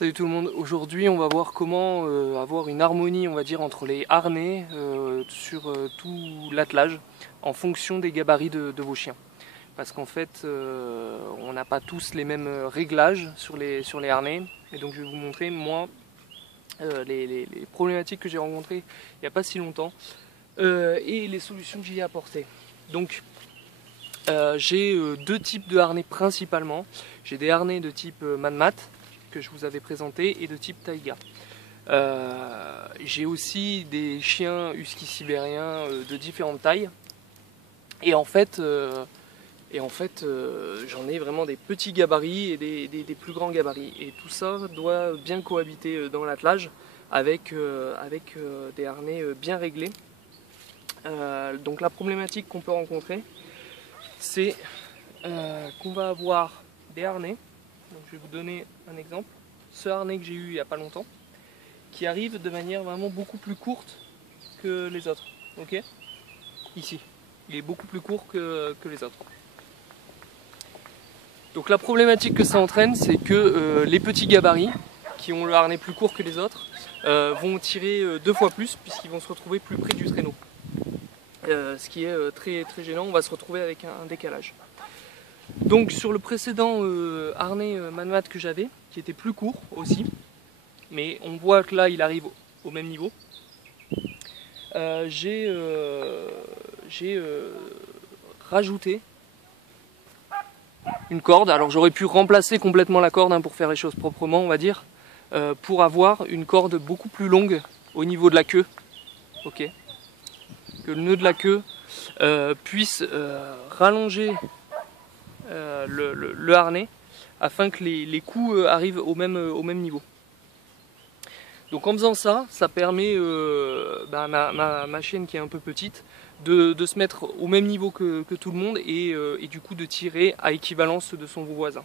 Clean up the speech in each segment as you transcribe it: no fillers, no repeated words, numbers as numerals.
Salut tout le monde, aujourd'hui on va voir comment avoir une harmonie on va dire entre les harnais sur tout l'attelage en fonction des gabarits de vos chiens. Parce qu'en fait on n'a pas tous les mêmes réglages sur les harnais et donc je vais vous montrer moi les problématiques que j'ai rencontrées il n'y a pas si longtemps et les solutions que j'y ai apportées. Donc j'ai deux types de harnais principalement. J'ai des harnais de type Manmat que je vous avais présenté et de type Taïga. J'ai aussi des chiens husky sibériens de différentes tailles et en fait j'en ai vraiment des petits gabarits et des plus grands gabarits et tout ça doit bien cohabiter dans l'attelage avec des harnais bien réglés. Donc la problématique qu'on peut rencontrer, c'est qu'on va avoir des harnais. Donc je vais vous donner un exemple. Ce harnais que j'ai eu il n'y a pas longtemps, qui arrive de manière vraiment beaucoup plus courte que les autres. Ok ? Ici, il est beaucoup plus court que les autres. Donc la problématique que ça entraîne, c'est que les petits gabarits, qui ont le harnais plus court que les autres, vont tirer 2 fois plus, puisqu'ils vont se retrouver plus près du traîneau. Ce qui est très, très gênant, on va se retrouver avec un décalage. Donc sur le précédent harnais Manmat que j'avais, qui était plus court aussi, mais on voit que là il arrive au même niveau, j'ai rajouté une corde. Alors j'aurais pu remplacer complètement la corde pour faire les choses proprement on va dire, pour avoir une corde beaucoup plus longue au niveau de la queue, ok, que le nœud de la queue puisse rallonger le harnais afin que les coups arrivent au même niveau. Donc en faisant ça, ça permet ma chienne qui est un peu petite de se mettre au même niveau que tout le monde et du coup de tirer à équivalence de son voisin.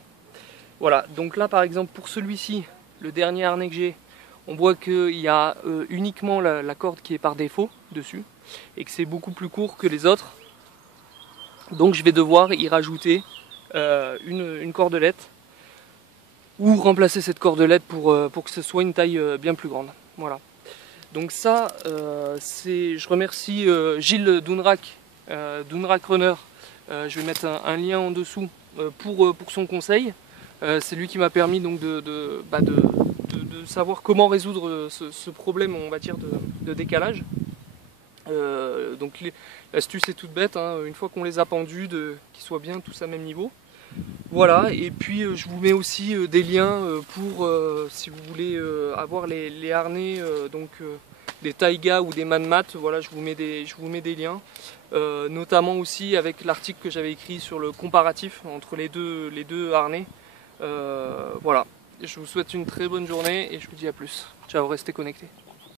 Voilà, donc là par exemple pour celui-ci, le dernier harnais que j'ai, on voit qu'il y a uniquement la corde qui est par défaut dessus et que c'est beaucoup plus court que les autres. Donc je vais devoir y rajouter une cordelette ou remplacer cette cordelette pour que ce soit une taille bien plus grande. Voilà. Donc ça, je remercie Gilles Dounrac, Dounrac Runner. Je vais mettre un lien en dessous pour son conseil. C'est lui qui m'a permis donc de savoir comment résoudre ce problème, on va dire, de décalage. Donc l'astuce est toute bête, hein, une fois qu'on les a pendus, qu'ils soient bien tous à même niveau. Voilà, et puis je vous mets aussi des liens pour si vous voulez avoir les harnais des Taïga ou des Manmat. Voilà, je vous mets des liens, notamment aussi avec l'article que j'avais écrit sur le comparatif entre les deux harnais. Voilà, je vous souhaite une très bonne journée et je vous dis à plus. Ciao, restez connectés.